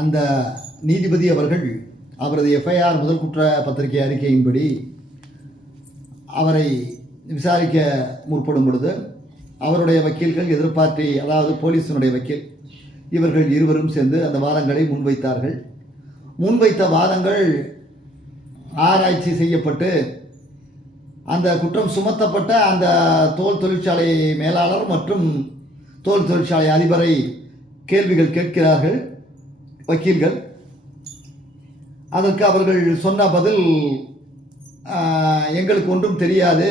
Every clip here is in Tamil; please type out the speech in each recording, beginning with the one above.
அந்த நீதிபதி அவர்கள் அவரது எஃப்ஐஆர் முதல் குற்ற பத்திரிகை அறிக்கையின்படி அவரை விசாரிக்க முற்படும் பொழுது அவருடைய வக்கீல்கள் எதிர்பார்த்தி அதாவது போலீஸினுடைய வக்கீல் இவர்கள் இருவரும் சேர்ந்து அந்த வாதங்களை முன்வைத்தார்கள். முன்வைத்த வாதங்கள் ஆராய்ச்சி செய்யப்பட்டு அந்த குற்றம் சுமத்தப்பட்ட அந்த தோல் தொழிற்சாலை மேலாளர் மற்றும் தோல் தொழிற்சாலை அதிபரை கேள்விகள் கேட்கிறார்கள். வக்கீல்கள் அதற்கு அவர்கள் சொன்ன பதில் எங்களுக்கு ஒன்றும் தெரியாது.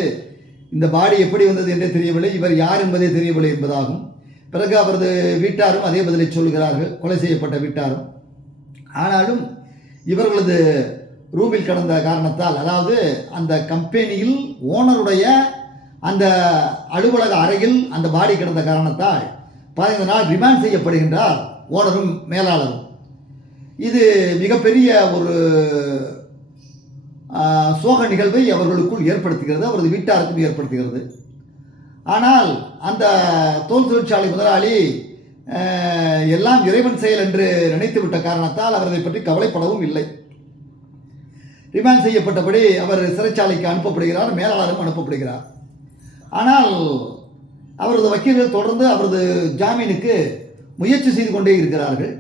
இந்த பாடி எப்படி வந்தது என்றே தெரியவில்லை. இவர் யார் என்பதே தெரியவில்லை என்பதாகும். பிறகு அவரது வீட்டாரும் அதே பதிலை சொல்கிறார்கள். கொலை செய்யப்பட்ட வீட்டாரும். ஆனாலும் இவர்களது ரூமில் கடந்த காரணத்தால் அதாவது அந்த கம்பெனியில் ஓனருடைய அந்த அலுவலக அறையில் அந்த பாடி கிடந்த காரணத்தால் பதினைந்து நாள் ரிமாண்ட் செய்யப்படுகின்றார் ஓனரும் மேலாளரும். இது மிகப்பெரிய ஒரு சோக நிகழ்வை அவர்களுக்குள் ஏற்படுத்துகிறது அவரது வீட்டாருக்கும் ஏற்படுத்துகிறது. ஆனால் அந்த தோல் தொழிற்சாலை முதலாளி எல்லாம் இறைவன் செயல் என்று நினைத்துவிட்ட காரணத்தால் அவர் இதை பற்றி கவலைப்படவும் இல்லை. ரிமாண்ட் செய்யப்பட்டபடி அவர் சிறைச்சாலைக்கு அனுப்பப்படுகிறார் மேலாளரும் அனுப்பப்படுகிறார். ஆனால் அவரது வக்கீல்கள் தொடர்ந்து அவரது ஜாமீனுக்கு முயற்சி செய்து கொண்டே இருக்கிறார்கள்.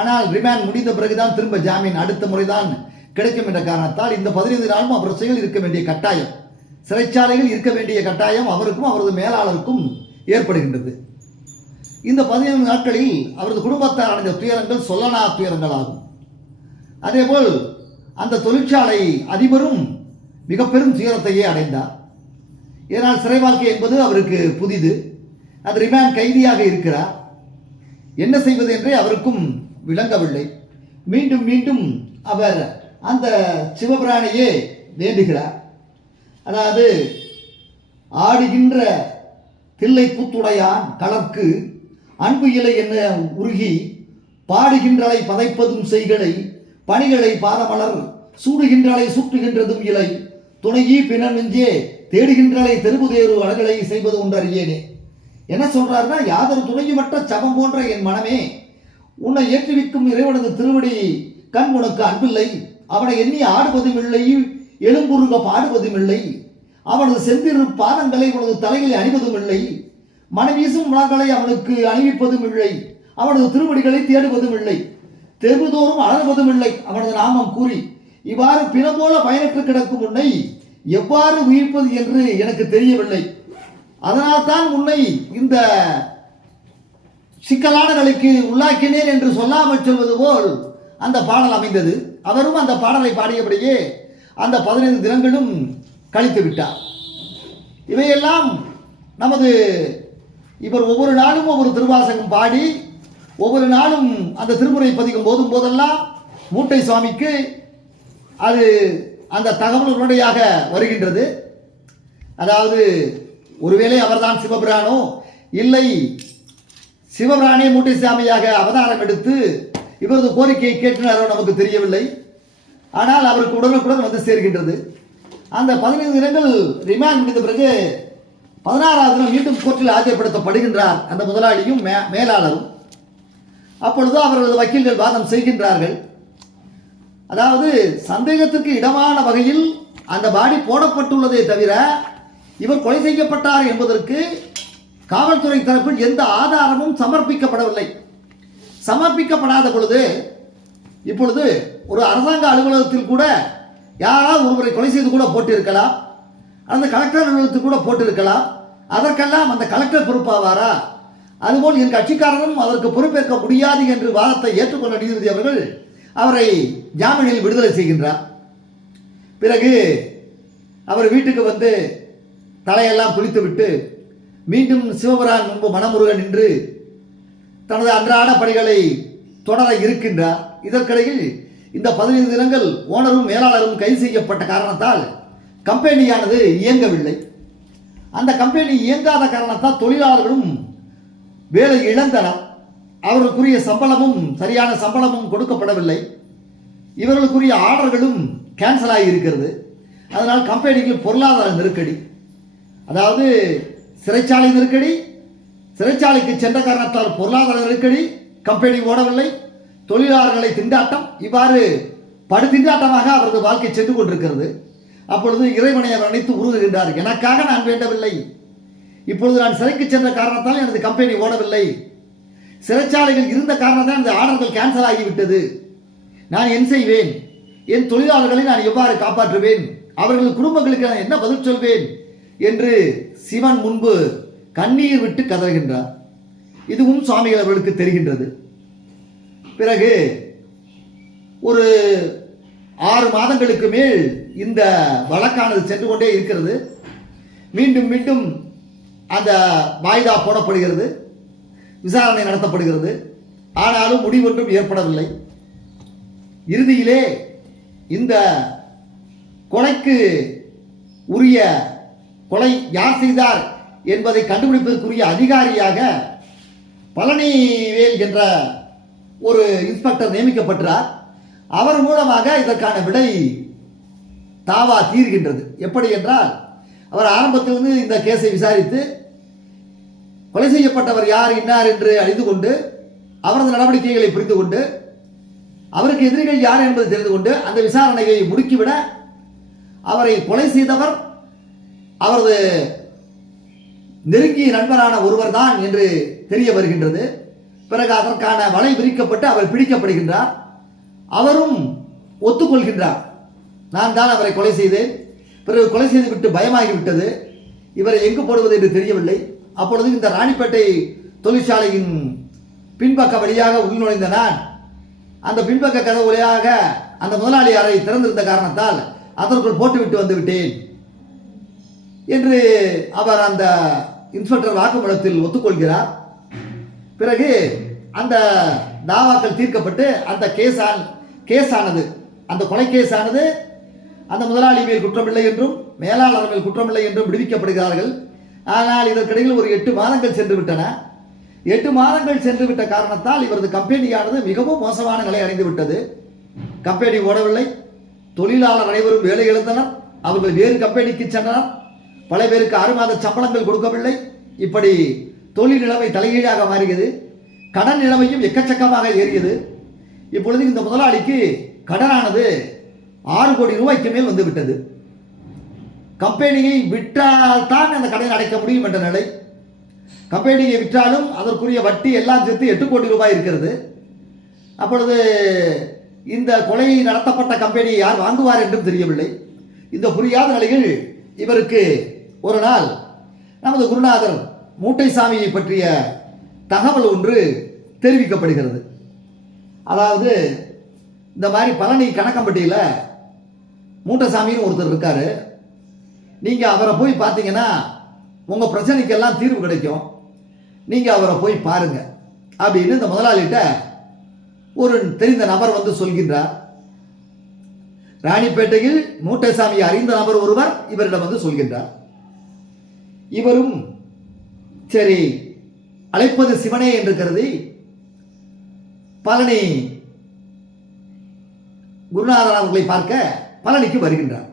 ஆனால் ரிமாண்ட் முடிந்த பிறகுதான் திரும்ப ஜாமீன் அடுத்த முறைதான் கிடைக்கும் என்ற காரணத்தால் இந்த பதினைந்து நாளும் அவர் செயல் இருக்க வேண்டிய கட்டாயம். சிறைச்சாலையில் இருக்க வேண்டிய கட்டாயம் அவருக்கும் அவரது மேலாளருக்கும் ஏற்படுகின்றது. இந்த பதினைந்து நாட்களில் அவரது குடும்பத்தார் அடைந்த துயரங்கள் சொல்லனா துயரங்கள் ஆகும் அதேபோல் அந்த தொழிற்சாலை அதிபரும் மிக பெரும் துயரத்தையே அடைந்தார். ஏனால் சிறை வாழ்க்கை என்பது அவருக்கு புதிது. அது ரிமாண்ட் கைதியாக இருக்கிறார். என்ன செய்வது என்றே அவருக்கும் விளங்கவில்லை. மீண்டும் மீண்டும் அவர் அந்த சிவபிரானையே வேண்டுகிறார். அதாவது ஆடுகின்ற தில்லை கூத்துடையான் கலர்க்கு அன்பு இலை என்ன உருகி பாடுகின்றலை பதைப்பதும் செய்களை பணிகளை பாதமலர் சூடுகின்றலை சுற்றுகின்றதும் இலை துணையி பிண நெஞ்சே தேடுகின்றலை தெருபுதேறு அழகலை செய்வது ஒன்றறியேனே என்ன சொல்றாருன்னா யாதொரு துணையுமற்ற சபம் போன்ற என் மனமே உன்னை ஏற்றுவிக்கும் இறைவனது திருவடி கண் உனக்கு அன்பில்லை. அவனை எண்ணி ஆடுவதும் இல்லை எலும்புருக பாடுவதும் இல்லை அவனது செந்திரு பாதங்களை உனது தலையில் அணிவதும் இல்லை மனைவீசும் மலர்களை அவனுக்கு அணிவிப்பதும் இல்லை அவனது திருவடிகளை தேடுவதும் இல்லை தெருவுதோறும் அலறுவதும் இல்லை அவனது நாமம் கூறி இவ்வாறு பிற போல பயனற்று கிடக்கும் உன்னை எவ்வாறு உயிர்ப்பது என்று எனக்கு தெரியவில்லை. அதனால்தான் உன்னை இந்த சிக்கலான நிலைக்கு உள்ளாக்கினேன் என்று சொல்லாமல் சொல்வது போல் அந்த பாடல் அமைந்தது. அவரும் அந்த பாடலை பாடியபடியே அந்த பதினைந்து தினங்களும் கழித்து விட்டார். இவையெல்லாம் நமது இவர் ஒவ்வொரு நாளும் ஒவ்வொரு திருவாசகம் பாடி ஒவ்வொரு நாளும் அந்த திருமுறை பதிக்கும் போதும் போதெல்லாம் மூட்டை சுவாமிக்கு அது அந்த தகவல் உடனடியாக வருகின்றது. அதாவது ஒருவேளை அவர்தான் சிவபிரானோ இல்லை சிவபிராணி மூட்டை சாமியாக அவதாரம் எடுத்து இவரது கோரிக்கையை கேட்டினாரோ நமக்கு தெரியவில்லை. ஆனால் அவருக்கு உடனுக்குடன் வந்து சேர்கின்றது. அந்த பதினைந்து தினங்கள் ரிமாண்ட் முடிந்த பிறகு பதினாறாவது தினம் மீண்டும் கோர்ட்டில் ஆஜர்படுத்தப்படுகின்றார் அந்த முதலாளியும் மே- மேலாளரும். அப்பொழுது அவர்களது வக்கீல்கள் வாதம் செய்கின்றார்கள். அதாவது சந்தேகத்திற்கு இடமான வகையில் அந்த பாடி போடப்பட்டுள்ளதே தவிர இவர் கொலை செய்யப்பட்டார் என்பதற்கு காவல்துறை தரப்பில் எந்த ஆதாரமும் சமர்ப்பிக்கப்படவில்லை. சமர்ப்பிக்கப்படாத பொழுது இப்பொழுது ஒரு அரசாங்க அலுவலகத்தில் கூட யாராவது ஒருவரை கொலை செய்து கூட போட்டிருக்கலாம். அந்த கலெக்டர் அலுவலகத்தில் கூட போட்டிருக்கலாம். அதற்கெல்லாம் அந்த கலெக்டர் பொறுப்பாவாரா? அதுபோல் என் கட்சிக்காரரும் அதற்கு பொறுப்பேற்க முடியாது என்று வாதத்தை ஏற்றுக்கொண்ட நீதிபதி அவர்கள் அவரை ஜாமீனில் விடுதலை செய்கின்றார். பிறகு அவர் வீட்டுக்கு வந்து தலையெல்லாம் குளித்துவிட்டு மீண்டும் சிவபுரான் முன்பு மனமுருகன் நின்று தனது அன்றாட பணிகளை தொடர இருக்கின்றார். இதற்கிடையில் இந்த பதினைந்து தினங்கள் ஓனரும் மேலாளரும் கைது செய்யப்பட்ட காரணத்தால் கம்பெனியானது இயங்கவில்லை. அந்த கம்பெனி இயங்காத காரணத்தால் தொழிலாளர்களும் வேலை இழந்தனர். அவர்களுக்குரிய சம்பளமும் சரியான சம்பளமும் கொடுக்கப்படவில்லை. இவர்களுக்குரிய ஆர்டர்களும் கேன்சல் ஆகி இருக்கிறது அதனால் கம்பெனிக்கு பொருளாதார நெருக்கடி. அதாவது சிறைச்சாலை நெருக்கடி சிறைச்சாலைக்கு சென்ற காரணத்தால் பொருளாதார நெருக்கடி கம்பெனி ஓடவில்லை தொழிலாளர்களை திண்டாட்டம் இவ்வாறு படு திண்டாட்டமாக அவரது வாழ்க்கை சென்று கொண்டிருக்கிறது. அப்பொழுது இறைவனை அவர் அணைத்து உருகுகின்றார். எனக்காக நான் வேண்டவில்லை. இப்பொழுது நான் சிறைக்கு சென்ற காரணத்தால் எனது கம்பெனி ஓடவில்லை. சிறைச்சாலைகள் இருந்த காரணத்தால் எனது ஆர்டர்கள் கேன்சல் ஆகிவிட்டது. நான் என் செய்வேன்? என் தொழிலாளர்களை நான் எவ்வாறு காப்பாற்றுவேன்? அவர்கள் குடும்பங்களுக்கு நான் என்ன பதில் சொல்வேன்? என்று சிவன் முன்பு கண்ணீர் விட்டு கதறுகின்றார். இதுவும் சுவாமிகள் அவர்களுக்கு தெரிகின்றது. பிறகு ஒரு ஆறு மாதங்களுக்கு மேல் இந்த வழக்கானது சென்று கொண்டே இருக்கிறது. மீண்டும் மீண்டும் அந்த வாய்தா போடப்படுகிறது. விசாரணை நடத்தப்படுகிறது. ஆனாலும் முடிவொன்றும் ஏற்படவில்லை. இறுதியிலே இந்த கொலைக்கு உரிய கொலை யார் செய்தார் என்பதை கண்டுபிடிப்பதற்குரிய அதிகாரியாக பழனிவேல் என்ற ஒரு இன்ஸ்பெக்டர் நியமிக்கப்பட்டார் அவர் மூலமாக இதற்கான விடை தாவா தீர்கின்றது. எப்படி என்றால் அவர் ஆரம்பத்திலிருந்து இந்த கேஸை விசாரித்து கொலை செய்யப்பட்டவர் யார் இன்னார் என்று அறிந்து கொண்டு அவரது நடவடிக்கைகளை புரிந்து கொண்டு அவருக்கு எதிரிகள் யார் என்பது தெரிந்து கொண்டு அந்த விசாரணையை முடுக்கிவிட அவரை கொலை செய்தவர் அவரது நெருங்கிய நண்பரான ஒருவர் தான் என்று தெரிய வருகின்றது. பிறகு அதற்கான வலை விரிக்கப்பட்டு அவர் பிடிக்கப்படுகின்றார். அவரும் ஒத்துக்கொள்கின்றார். நான் தான் அவரை கொலை செய்தேன். பிறகு கொலை செய்துவிட்டு பயமாகிவிட்டது. இவரை எங்கு போடுவது என்று தெரியவில்லை. அப்பொழுது இந்த ராணிப்பேட்டை தொழிற்சாலையின் பின்பக்க வழியாக உள்நுழைந்த நான் அந்த பின்பக்க கதவு வழியாக அந்த முதலாளி அறை திறந்திருந்த காரணத்தால் அதற்குள் போட்டுவிட்டு வந்து விட்டேன். என்று அவர் அந்த இன்ஸ்பெக்டர் வாக்குமூலத்தில் ஒத்துக்கொள்கிறார். பிறகு அந்த தாவாக்கள் தீர்க்கப்பட்டு அந்த கேஸ் கேஸ் ஆனது அந்த கொலை கேஸ் ஆனது அந்த முதலாளி மேல் குற்றமில்லை என்றும் மேலாளர் மேல் குற்றமில்லை என்றும் விடுவிக்கப்படுகிறார்கள். ஆனால் இதற்கிடையில் ஒரு எட்டு மாதங்கள் சென்று விட்டன எட்டு மாதங்கள் சென்று விட்ட காரணத்தால் இவரது கம்பெனியானது மிகவும் மோசமான நிலை அடைந்து விட்டது கம்பெனி ஓடவில்லை. தொழிலாளர் அனைவரும் வேலை இழந்தனர். அவர்கள் வேறு கம்பெனிக்கு சென்றனர். பல பேருக்கு ஆறு மாத சம்பளங்கள் கொடுக்கவில்லை. இப்படி தொழில் நிலைமை தலைகீழாக மாறியது. கடன் நிலைமையும் எக்கச்சக்கமாக ஏறியது. இப்பொழுது இந்த முதலாளிக்கு கடனானது ஆறு கோடி ரூபாய்க்கு மேல் வந்துவிட்டது கம்பெனியை விற்றால் தான் அந்த கடனை அடைக்க முடியும் என்ற நிலை. கம்பெனியை விற்றாலும் அதற்குரிய வட்டி எல்லாம் சேர்த்து எட்டு கோடி ரூபாய் இருக்கிறது. அப்பொழுது இந்த கொலை நடத்தப்பட்ட கம்பெனியை யார் வாங்குவார் என்றும் தெரியவில்லை. இந்த புரியாத நிலையில் இவருக்கு ஒரு நாள் நமது குருநாதர் மூட்டைசாமியை பற்றிய தகவல் ஒன்று தெரிவிக்கப்படுகிறது. அதாவது இந்த மாதிரி பழனி கணக்கம்பட்டியில் மூட்டைசாமின்னு ஒருத்தர் இருக்கார். நீங்கள் அவரை போய் பார்த்தீங்கன்னா உங்கள் பிரச்சனைக்கெல்லாம் தீர்வு கிடைக்கும். நீங்கள் அவரை போய் பாருங்கள் அப்படின்னு இந்த முதலாளிகிட்ட ஒரு தெரிந்த நபர் வந்து சொல்கின்றார். ராணிப்பேட்டையில் மூட்டைசாமி அறிந்த நபர் ஒருவர் இவரிடம் வந்து சொல்கின்றார். இவரும் சரி அழைப்பது சிவனே என்று கருதி பழனி குருநாதன் அவர்களை பார்க்க பழனிக்கு வருகின்றார்.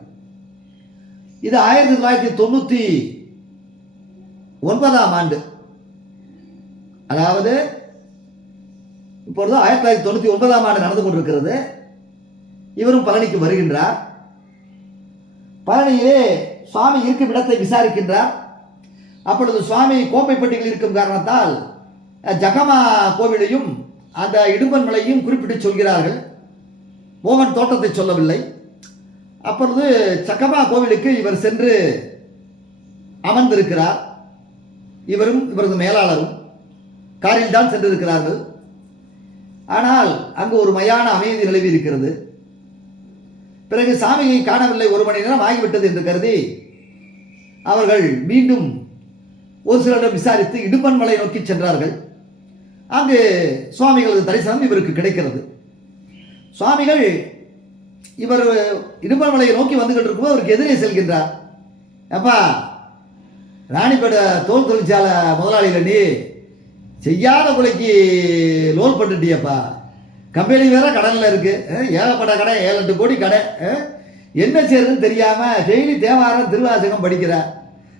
இது ஆயிரத்தி தொள்ளாயிரத்தி தொண்ணூற்றி ஒன்பதாம் ஆண்டு. அதாவது இப்பொழுது ஆயிரத்தி தொள்ளாயிரத்தி தொண்ணூற்றி ஒன்பதாம் ஆண்டு நடந்து கொண்டிருக்கிறது. இவரும் பழனிக்கு வருகின்றார். பழனியிலே சுவாமி இருக்கும் இடத்தை விசாரிக்கின்றார். அப்பொழுது சுவாமி கோப்பைப்பட்டியில் இருக்கும் காரணத்தால் ஜகமா கோவிலையும் அந்த இடும்பன் மலையும் குறிப்பிட்டு சொல்கிறார்கள். மோகன் தோட்டத்தை சொல்லவில்லை. அப்பொழுது சக்கமா கோவிலுக்கு இவர் சென்று அமர்ந்திருக்கிறார். இவரும் இவரது மேலாளரும் காரில் தான் சென்றிருக்கிறார்கள். ஆனால் அங்கு ஒரு மயான அமைதி நிலவி இருக்கிறது. பிறகு சாமியை காணவில்லை. ஒரு மணி நேரம் ஆகிவிட்டது என்று கருதி அவர்கள் மீண்டும் ஒரு சிலரிடம் விசாரித்து இடும்பன்மலை நோக்கி சென்றார்கள். அங்கு சுவாமிகளது தரிசனம் இவருக்கு கிடைக்கிறது. சுவாமிகள் இவர் இடும்பன்மலையை நோக்கி வந்துகிட்டு இருக்கும்போது அவருக்கு எதிரே செல்கின்றார். அப்பா ராணிப்பேட்டை தோல் தொழிற்சாலை முதலாளிகள் நீ செய்யாத கொலைக்கு லோன் பண்ணிட்டியப்பா கம்பெனி வேற கடனில் இருக்கு. ஏகப்பட்ட கடை ஏழு எட்டு கோடி. கடை என்ன செய்யறதுன்னு தெரியாம டெய்லி தேவாரம் திருவாசகம் படிக்கிறார்.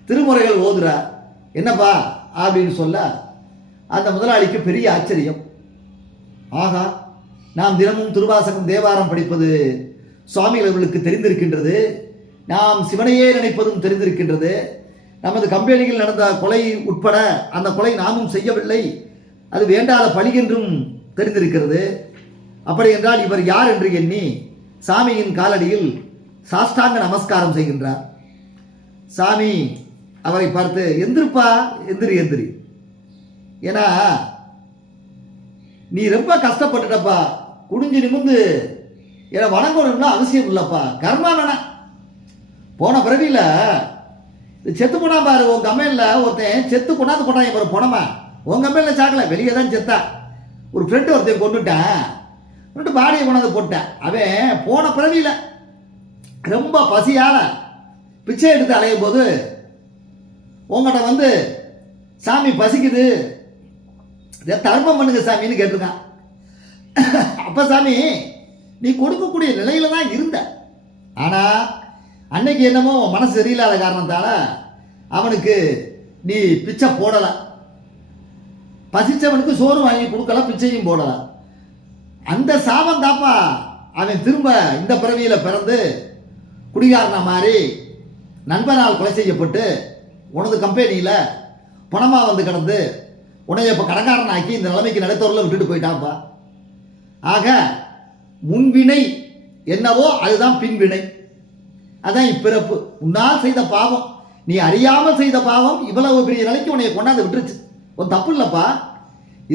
திருமுறைகள் ஓதுறார். என்னப்பா அப்படின்னு சொல்ல அந்த முதலாளிக்கு பெரிய ஆச்சரியம். ஆகா நாம் தினமும் திருவாசகம் தேவாரம் படிப்பது சுவாமிகள் அவர்களுக்கு தெரிந்திருக்கின்றது. நாம் சிவனையே நினைப்பதும் தெரிந்திருக்கின்றது. நமது கம்பெனியில் நடந்த கொலை உட்பட அந்த கொலை நாமும் செய்யவில்லை. அது வேண்டாத பழி என்றும் தெரிந்திருக்கிறது. அப்படி என்றால் இவர் யார் என்று எண்ணி சாமியின் காலடியில் சாஷ்டாங்க நமஸ்காரம் செய்கின்றார். சாமி அவரை பார்த்து எந்திருப்பா எந்திரி எந்திரி. ஏன்னா நீ ரொம்ப கஷ்டப்பட்டுட்டப்பா குடிஞ்சு நிமிந்து என்னை வணங்கணும்னா அவசியம் இல்லைப்பா கர்மா வேணாம். போன பிறவியில் இது செத்து போனா பாரு உன் கம்பெனியில் ஒருத்தன் செத்து கொண்டாந்து போட்டான் பாரு போனமா. உன் கம்பெனியில் சாக்கல வெளியே தான் செத்தா. ஒரு ஃப்ரெண்டு ஒருத்தன் கொண்டுட்டான் கொண்டு பாடியை கொண்டாந்து போட்டேன். அவன் போன பிறவியில் ரொம்ப பசியால் பிச்சை எடுத்து அலையும் போது உங்கள்கிட்ட வந்து சாமி பசிக்குது. தர்மம் பண்ணுங்க சாமின்னு கேட்டிருக்கான். அப்போ சாமி நீ கொடுக்கக்கூடிய நிலையில தான் இருந்த. ஆனால் அன்னைக்கு என்னமோ உன் மனசு சரியில்லாத காரணத்தால் அவனுக்கு நீ பிச்சை போடலை. பசிச்சவனுக்கு சோறு வாங்கி கொடுக்கல பிச்சையும் போடலை. அந்த சாபம் தாப்பா அவன் திரும்ப இந்த பிறவியில் பிறந்து குடிகாரன மாதிரி நண்பனால் கொலை செய்யப்பட்டு உனது கம்பெனியில் பணமாக வந்து கிடந்து உன்னை இப்போ கடங்காரன் ஆக்கி இந்த நிலைமைக்கு நடத்தவரில் விட்டுட்டு போயிட்டான்ப்பா ஆக முன்வினை என்னவோ அதுதான் பின்வினை அதான் இப்பிறப்பு. உன்னால் செய்த பாவம். நீ அறியாமல் செய்த பாவம் இவ்வளவு பெரிய நிலைக்கு உன்னை கொண்டாந்து விட்டுருச்சு. உன் தப்பு இல்லைப்பா.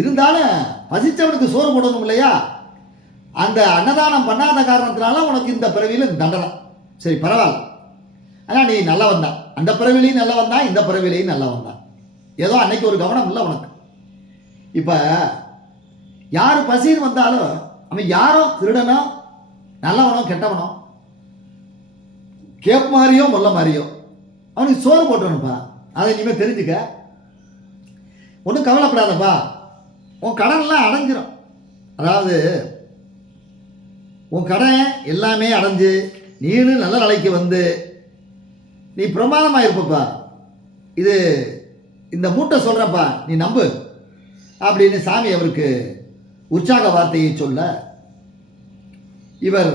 இருந்தாலும் பசித்தவனுக்கு சோறு போடணும் இல்லையா? அந்த அன்னதானம் பண்ணாத காரணத்தினால உனக்கு இந்த பிறவியில் தண்டனை. சரி பரவாயில்ல. ஆனால் நீ நல்லா வந்தான் அந்த பிறவிலையும் நல்லவன் தான் இந்த பிறவிலையும் நல்லவன் தான் ஏதோ அன்னைக்கு ஒரு கவனம் இல்லை உனக்கு. இப்போ யார் பசின்னு வந்தாலும் அவன் யாரோ திருடனோ நல்லவனோ கெட்டவனோ கேப் மாதிரியோ முல்ல மாதிரியோ அவனுக்கு சோறு போட்டணும்ப்பா அதை இனிமேல் தெரிஞ்சுக்க. ஒன்றும் கவலைப்படாதப்பா. உன் கடன்லாம் அடைஞ்சிடும் அதாவது உன் கடன் எல்லாமே அடைஞ்சு நீனு நல்ல நிலைக்கு வந்து நீ பிரமாதமாக இருப்பப்பா இது இந்த மூட்டை சொல்கிறப்பா நீ நம்பு. அப்படின்னு சாமி அவருக்கு உற்சாக வார்த்தையை சொல்ல இவர்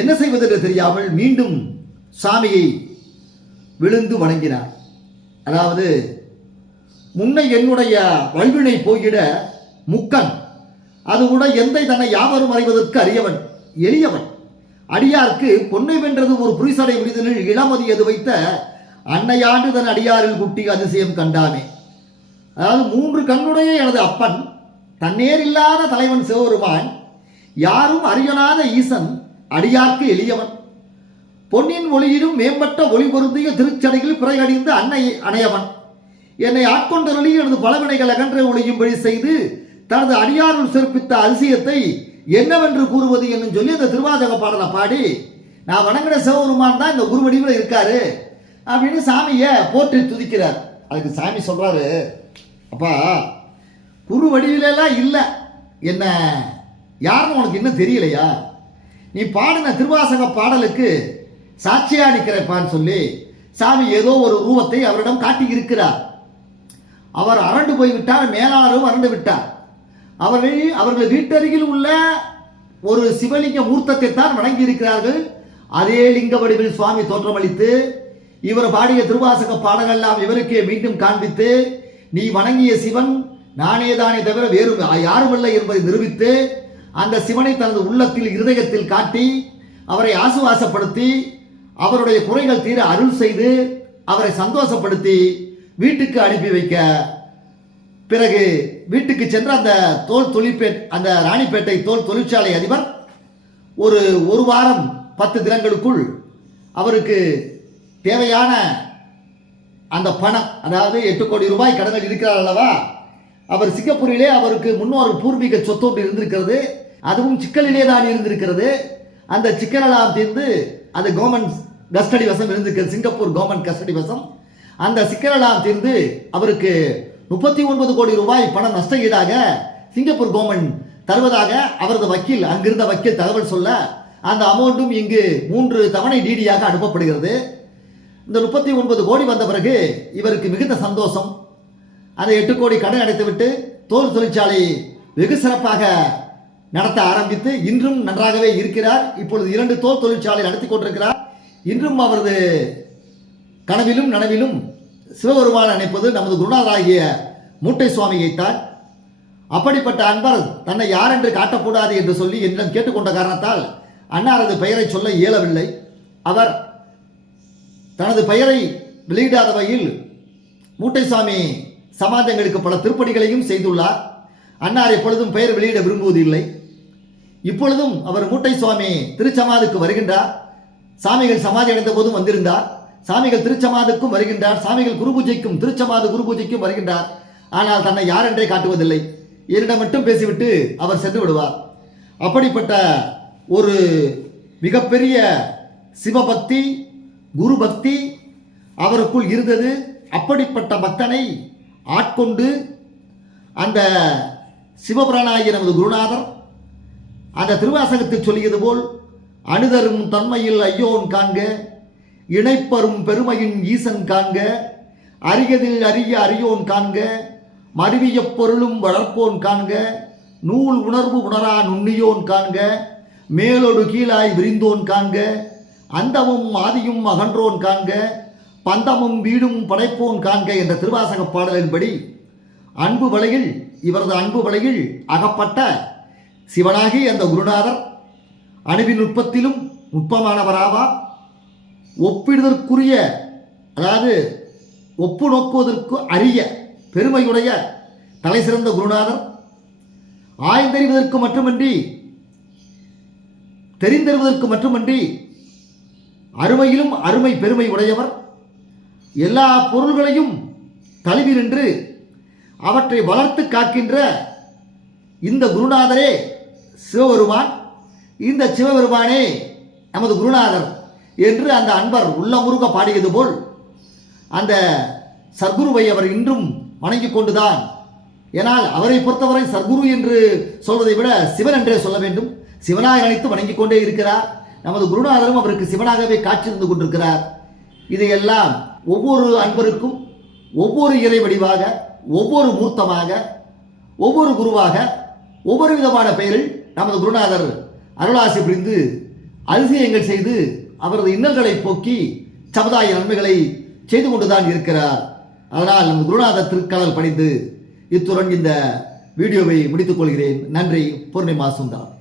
என்ன செய்வதென்று தெரியாமல் மீண்டும் சாமியை விழுந்து வணங்கினார். அதாவது முன்னை என்னுடைய வல்வினை போயிட முக்கன் அது கூட எந்தை தன்னை யாவரும் அறிவதற்கு அறியவன் எளியவன். அடியார்க்கு பொன்னை வென்றது ஒரு புரிசடை விடுதலில் இளமதி எது வைத்த அன்னையாண்டு தன் அடியாரில் குட்டி அதிசயம் கண்டானே. அதாவது மூன்று கண்ணுடைய எனது அப்பன் தன்னேர் இல்லாத தலைவன் சிவபெருமான் யாரும் அறியனாத ஈசன் அடியார்க்கு எளியவன். பொன்னின் ஒளியிலும் மேம்பட்ட ஒளி பொருந்திய திருச்சடையில் பிறையடிந்து அன்னை அணையவன். என்னை ஆட்கொண்டருளி எனது பலவினைகள் அகன்ற ஒளியும்படி செய்து தனது அடியாருள் சிறப்பித்த அதிசயத்தை என்னவென்று கூறுவது என்னும் சொல்லி அந்த திருவாசக பாடலை பாடி நான் வணங்கின சிவபெருமான் தான் இந்த குருவடிவில் இருக்காரு அப்படின்னு சாமியை போற்றி துதிக்கிறார். அதுக்கு சாமி சொல்கிறாரு அப்பா குரு வடிவிலெல்லாம் இல்லை. என்ன யாருன்னு உனக்கு இன்னும் தெரியலையா? நீ பாடின திருவாசக பாடலுக்கு சாட்சியா நிற்கிறப்பான்னு சொல்லி சாமி ஏதோ ஒரு ரூபத்தை அவரிடம் காட்டி இருக்கிறார் அவர் அரண்டு போய்விட்டார் மேலாளரும் அரண்டு விட்டார். அவர்கள் அவர்கள் வீட்டருகில் உள்ள ஒரு சிவலிங்க மூர்த்தத்தை தான் வணங்கி இருக்கிறார்கள் அதே லிங்க வடிவில் சுவாமி தோற்றமளித்து இவர் பாடிய திருவாசக பாடலெல்லாம் இவருக்கே மீண்டும் காண்பித்து நீ வணங்கிய சிவன் நானே தானே தவிர வேறு யாருமில்லை என்பதை நிரூபித்து அந்த சிவனை தனது உள்ளத்தில் இருதயத்தில் காட்டி அவரை ஆசுவாசப்படுத்தி அவருடைய குறைகள் தீர அருள் செய்து அவரை சந்தோஷப்படுத்தி வீட்டுக்கு அனுப்பி வைக்க பிறகு வீட்டுக்கு சென்ற அந்த தோல் தொழிற்பேட் அந்த ராணிப்பேட்டை தோல் தொழிற்சாலை அதிபர் ஒரு ஒரு வாரம் பத்து தினங்களுக்குள் அவருக்கு தேவையான அந்த பணம் அதாவது எட்டு கோடி ரூபாய் கடனில் இருக்கிறார் அல்லவா? அவர் சிங்கப்பூரிலே அவருக்கு முன்னோர் பூர்வீக சொத்து ஒன்று இருந்திருக்கிறது. அதுவும் சிக்கலிலே தான் இருந்திருக்கிறது. அந்த சிக்கலெல்லாம் தீர்ந்து அது கவர்மெண்ட் கஸ்டடி வசம் இருந்திருக்கிறது சிங்கப்பூர் கவர்மெண்ட் கஸ்டடி வசம். அந்த சிக்கலெல்லாம் தீர்ந்து அவருக்கு முப்பத்தி ஒன்பது கோடி ரூபாய் பணம் நஷ்ட ஈடாக சிங்கப்பூர் கவர்மெண்ட் தருவதாக அவரது வக்கீல் அங்கிருந்த வக்கீல் தகவல் சொல்ல அந்த அமௌண்ட்டும் இங்கு மூன்று தவணை டிடியாக அனுப்பப்படுகிறது. இந்த முப்பத்தி ஒன்பது கோடி வந்த பிறகு இவருக்கு மிகுந்த சந்தோஷம். அந்த எட்டு கோடி கடன் அடைத்துவிட்டு தோல் தொழிற்சாலை வெகு சிறப்பாக நடத்த ஆரம்பித்து இன்றும் நன்றாகவே இருக்கிறார். இப்பொழுது இரண்டு தோல் தொழிற்சாலை நடத்தி கொண்டிருக்கிறார். இன்றும் அவரது கனவிலும் நனவிலும் சிவபெருமான் நினைப்பது நமது குருநாதராகிய மூட்டை சுவாமியைத்தான் அப்படிப்பட்ட அன்பர் தன்னை யார் என்று காட்டக்கூடாது என்று சொல்லி என்னிடம் கேட்டுக்கொண்ட காரணத்தால் அன்னாரது பெயரை சொல்ல இயலவில்லை. அவர் தனது பெயரை வெளியிடாத வகையில் மூட்டைசாமி சமாஜங்களுக்கு பல திருப்பணிகளையும் செய்துள்ளார். அன்னார் எப்பொழுதும் பெயர் வெளியிட விரும்புவதில்லை. இப்பொழுதும் அவர் மூட்டை சுவாமி திருச்சமாதுக்கு வருகின்றார். சாமிகள் சமாதி அடைந்த போதும் வந்திருந்தார். சாமிகள் திருச்சமாதுக்கும் வருகின்றார். சாமிகள் குரு பூஜைக்கும் திருச்சமாது குரு பூஜைக்கும் வருகின்றார். ஆனால் தன்னை யார் என்றே காட்டுவதில்லை. என்னிடம் மட்டும் பேசிவிட்டு அவர் சென்று விடுவார். அப்படிப்பட்ட ஒரு மிகப்பெரிய சிவபக்தி குரு பக்தி அவருக்குள் இருந்தது. அப்படிப்பட்ட பக்தனை ஆட்கொண்டு அந்த சிவபுராணாகிய நமது குருநாதர் அந்த திருவாசகத்தில் சொல்லியது போல் அணுதரும் தன்மையில் ஐயோன் காண்க இணைப்பரும் பெருமையின் ஈசன் காண்க அரியதில் அரிய அரியோன் காண்க மருவிய பொருளும் வளர்ப்போன் காண்க நூல் உணர்வு உணரா நுண்ணியோன் காண்க மேலொடு கீழாய் விரிந்தோன் காண்க அந்தமும் ஆதியும் அகன்றோன் காண்க பந்தமும் வீடும் படைப்போன் காண்க என்ற திருவாசக பாடலின்படி அன்பு வலையில் இவரது அன்பு வலையில் அகப்பட்ட சிவனாகி அந்த குருநாதர் அணுவின் நுட்பத்திலும் நுட்பமானவராவார். ஒப்பிடுதற்குரிய அதாவது ஒப்பு நோக்குவதற்கு அரிய பெருமையுடைய தலை சிறந்த குருநாதர். ஆய்ந்தறிவதற்கு மட்டுமன்றி தெரிந்தறிவதற்கு மட்டுமன்றி அருமையிலும் அருமை பெருமை உடையவர். எல்லா பொருள்களையும் தழுவி நின்று அவற்றை வளர்த்து காக்கின்ற இந்த குருநாதரே சிவபெருமான். இந்த சிவபெருமானே நமது குருநாதர். என்று அந்த அன்பர் உள்ளமுருக பாடியது போல் அந்த சர்க்குருவை அவர் இன்றும் வணங்கிக் கொண்டுதான். ஏனால் அவரை பொறுத்தவரை சர்க்குரு என்று சொல்வதை விட சிவன் என்றே சொல்ல வேண்டும். சிவனாக அழைத்து வணங்கிக் கொண்டே இருக்கிறார். நமது குருநாதரும் அவருக்கு சிவனாகவே காட்சி தந்து கொண்டிருக்கிறார். இதையெல்லாம் ஒவ்வொரு அன்பருக்கும் ஒவ்வொரு இறை வடிவாக ஒவ்வொரு மூர்த்தமாக ஒவ்வொரு குருவாக ஒவ்வொரு விதமான பெயரில் நமது குருநாதர் அருளாசி புரிந்து அதிசயங்கள் செய்து அவரது இன்னல்களை போக்கி சமுதாய நன்மைகளை செய்து கொண்டுதான் இருக்கிறார். அதனால் நமது குருநாதர் திருக்கடல் பணிந்து இத்துடன் இந்த வீடியோவை முடித்துக் கொள்கிறேன். நன்றி பூர்ணிமா சுந்தரம்.